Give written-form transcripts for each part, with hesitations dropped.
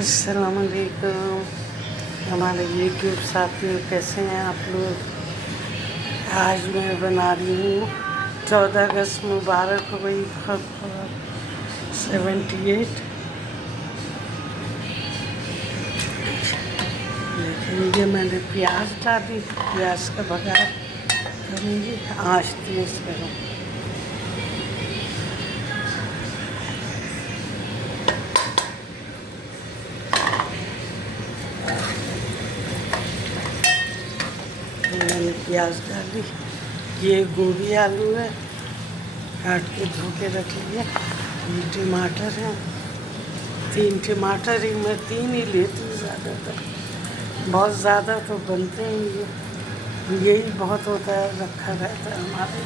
अस्सलाम वालेकुम हमारे यूट्यूब साथियों, कैसे हैं आप लोग। आज मैं बना रही हूँ 14 अगस्त मुबारक हो गई, बहुत बहुत 78। लेकिन ये मैंने प्याज डाली, प्याज का बघार करूँगी, आँच तेज करूँ। मैंने प्याज डाली, ये गोभी आलू है, काट के धो के रख लिए। ये टमाटर है, 3 टमाटर ही, मैं 3 ही लेती हूँ ज़्यादातर, बहुत ज़्यादा तो बनते हैं यही बहुत होता है, रखा रहता है हमारे,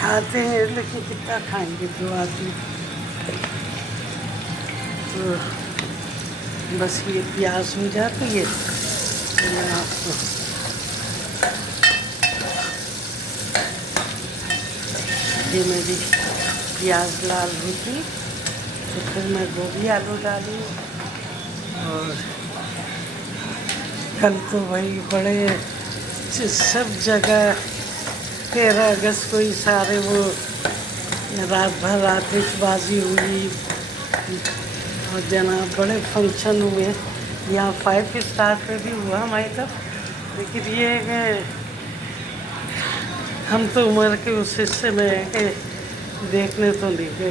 खाते हैं लेकिन कितना खाएंगे 2 आदमी। तो बस ये प्याज हो जाती है तो मैं आपको ये मेरी प्याज लाल होती तो फिर मैं गोभी आलू डाली। और कल तो भाई बड़े सब जगह 13 अगस्त को ही सारे वो रात भर आतिशबाजी हुई और जनाब बड़े फंक्शन हुए। यहाँ 5 स्टार पे भी हुआ हमारी तरफ, लेकिन ये है हम तो उम्र के उस हिस्से में है कि देखने तो नहीं गए,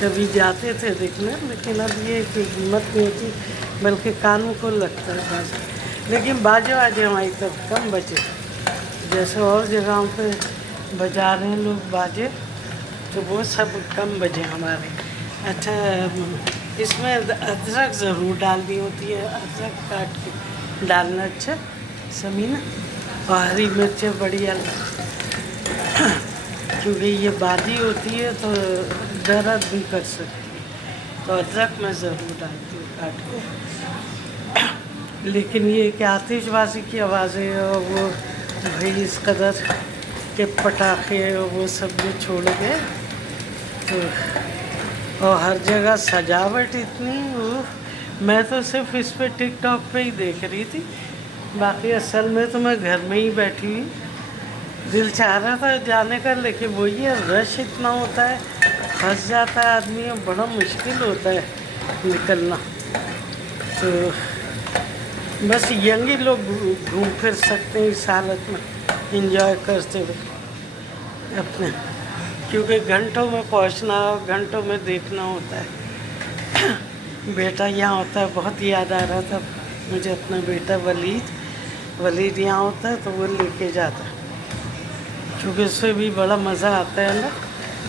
कभी जाते थे देखने, लेकिन अब ये कि हिम्मत नहीं होती, बल्कि कानों को लगता है बाजे। लेकिन बाजे आजे हमारी तरफ कम बचे, जैसे और जगहों पे बजा रहे हैं लोग बाजे, तो वो सब कम बजे हमारे। अच्छा, इसमें अदरक ज़रूर डालनी होती है, अदरक काट के डालना अच्छा समीना, और हरी मिर्चें बढ़िया, क्योंकि ये बादी होती है तो दर्द भी कर सकती है, तो अदरक मैं ज़रूर डालती हूँ काट के। लेकिन ये कि आतिशबाजी की आवाज़ें और वो भाई इस कदर के पटाखे और वो सब जो छोड़ गए, तो और हर जगह सजावट इतनी, वो मैं तो सिर्फ इस पे टिकटॉक पे ही देख रही थी, बाकी असल में तो मैं घर में ही बैठी हुई। दिल चाह रहा था जाने का, लेकिन वही है रश इतना होता है, फंस जाता है आदमी, और बड़ा मुश्किल होता है निकलना। तो बस यंग ही लोग घूम फिर सकते हैं इस हालत में, एंजॉय करते हुए अपने, क्योंकि घंटों में पहुंचना और घंटों में देखना होता है। बेटा यहाँ होता है, बहुत याद आ रहा था मुझे अपना बेटा वलीद यहाँ होता है तो वो लेके जाता है, क्योंकि उससे भी बड़ा मज़ा आता है ना,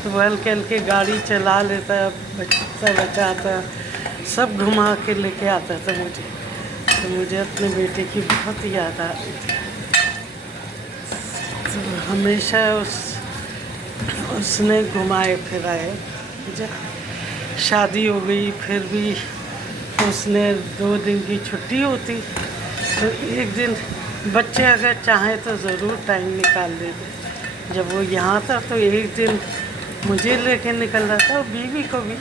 तो वो हल्के हल्के गाड़ी चला लेता है, बच्चा बचाता है, सब घुमा के लेके आता था मुझे, तो मुझे अपने बेटे की बहुत याद आ रही थी। तो हमेशा उसने घुमाए फिराए, जब शादी हो गई फिर भी उसने 2 दिन की छुट्टी होती, तो एक दिन बच्चे अगर चाहें तो ज़रूर टाइम निकाल देते। जब वो यहाँ था तो एक दिन मुझे लेके निकल रहा था और बीवी को भी,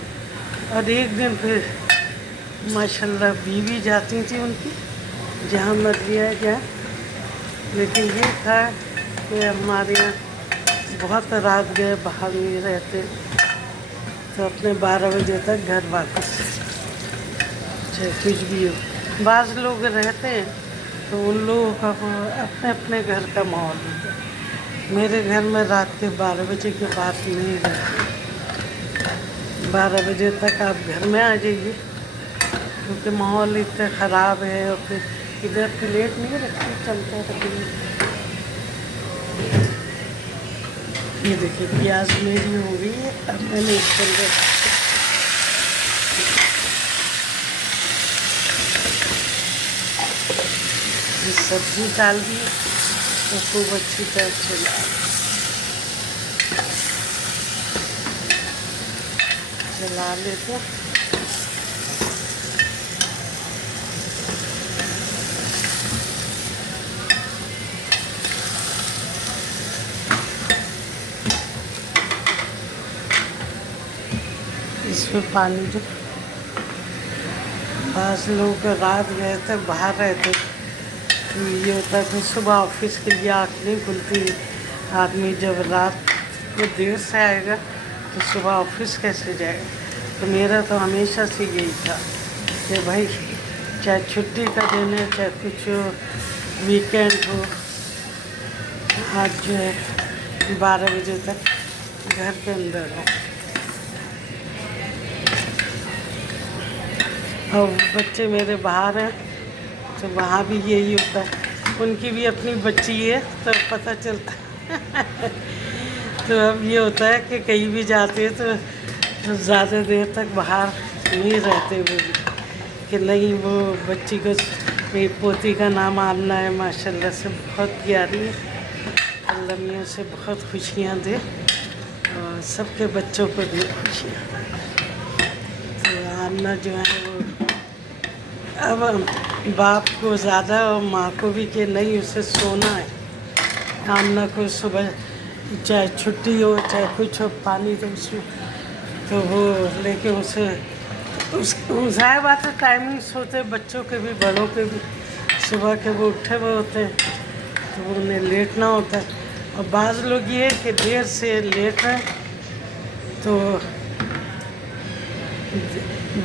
और एक दिन फिर माशाल्लाह बीवी जाती थी उनकी जहाँ मर्जी है जाए। लेकिन ये था कि हमारे यहाँ बहुत रात गए, बाहर नहीं रहते, तो अपने 12 बजे तक घर वापस, चाहे कुछ भी हो। बाज़ लोग रहते हैं तो उन लोगों का अपने अपने घर का माहौल होता है। मेरे घर में रात के 12 बजे के बाद नहीं रहते, 12 बजे तक आप घर में आ जाइए, क्योंकि माहौल इतना ख़राब है। और फिर इधर प्लेट नहीं रखती, चलता रखिए। ये देखिए प्याज मेरी हो गई है, अब मैंने इसके अंदर सब्जी डाल दी तो खूब अच्छी तरह चला लेते। इसमें पानी जो पास लोग रात गए थे, बाहर रहते, तो ये होता है कि सुबह ऑफिस के लिए आँख नहीं खुलती। आदमी जब रात को देर से आएगा तो सुबह ऑफिस कैसे जाएगा। तो मेरा तो हमेशा से यही था कि भाई चाहे छुट्टी का दिन है, चाहे कुछ वीकेंड हो, आज जो है 12 बजे तक घर के अंदर हो। और बच्चे मेरे बाहर हैं तो वहाँ भी यही होता है, उनकी भी अपनी बच्ची है तो पता चलता है। तो अब ये होता है कि कहीं भी जाते हैं तो ज़्यादा देर तक बाहर नहीं रहते वो भी, कि नहीं वो बच्ची को, मेरी पोती का नाम आमना है, माशाल्लाह से बहुत प्यारी है। अल्लाह मियां से बहुत खुशियाँ दे और सबके बच्चों को दे खुशियाँ। तो आमना जो है वो अब बाप को ज़्यादा और माँ को भी कि नहीं उसे सोना है। आमना को सुबह चाहे छुट्टी हो चाहे कुछ हो, पानी दो उसमें, तो वो लेके उसे ज़ाहिर बात है टाइमिंग सोते बच्चों के भी बड़ों के भी, सुबह के वो उठे हुए होते हैं तो उन्हें लेटना होता है। और बाज़ लोग ये कि देर से लेट रहे तो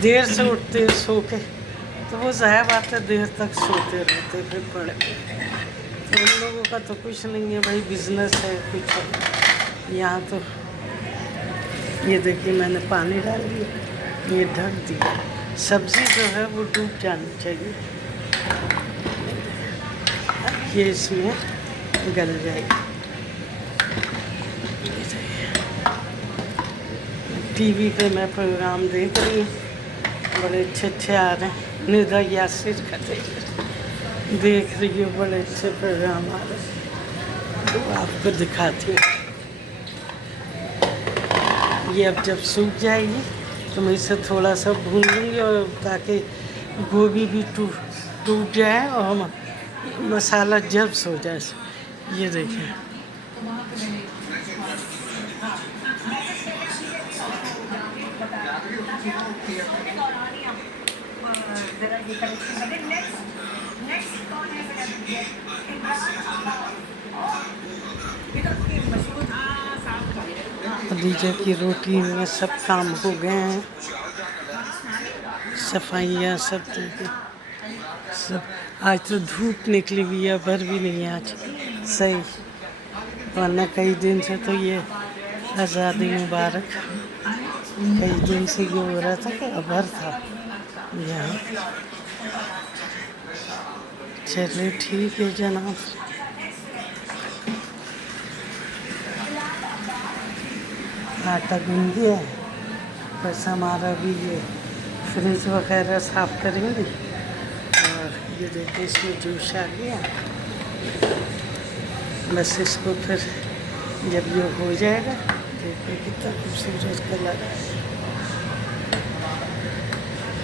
देर से उठते सो के, तो वो ज़ाहिर बात है देर तक सोते रहते फिर पड़े। तो उन लोगों का तो कुछ नहीं है भाई, बिजनेस है कुछ है। यहाँ तो ये देखिए मैंने पानी डाल दिया, ये ढक दिया। सब्ज़ी जो है वो डूब जानी चाहिए, ये इसमें गल जाएगी। टीवी पे मैं प्रोग्राम देख रही हूँ, बड़े अच्छे आ रहे हैं। निदा यासिर का देख रही हूँ, बड़े अच्छे प्रोग्राम आ रहे हैं, तो आपको दिखाती हूँ। ये अब जब सूख जाएगी तो मैं इसे थोड़ा सा भून लूँगी, और ताकि गोभी भी टूट जाए और मसाला जब्स हो जाए। ये देखिए खदीजा की रोटी में सब काम हो गए हैं, सफाइयाँ सब सब। आज तो धूप निकली हुई है, भर भी नहीं है आज सही, वरना कई दिन से तो ये आज़ादी मुबारक कई दिन से ये हो रहा था कि अभर था यहाँ। चलिए ठीक है जनाब, आटा गूंद गया है, बस हमारा भी ये फ्रिज वगैरह साफ़ करेंगे। और ये देखिए इसमें जूस आ गया, बस इसको फिर जब ये हो जाएगा, देखिए कितना खूबसूरत कलर है।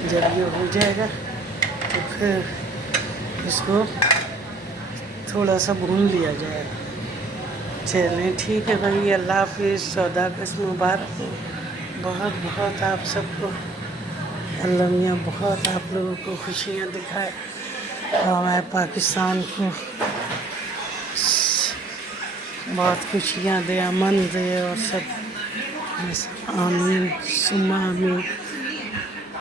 जब ये हो जाएगा तो फिर इसको थोड़ा सा भून लिया जाएगा। चलें ठीक है भाई, अल्लाह हाफिज़। 14 अगस्त मुबारक हो बहुत बहुत आप सबको। अल्लाह मियाँ बहुत आप लोगों को खुशियाँ दिखाए और हमारे पाकिस्तान को बहुत खुशियाँ दे, अमन दे और सब। आमीन सुम्मा आमीन।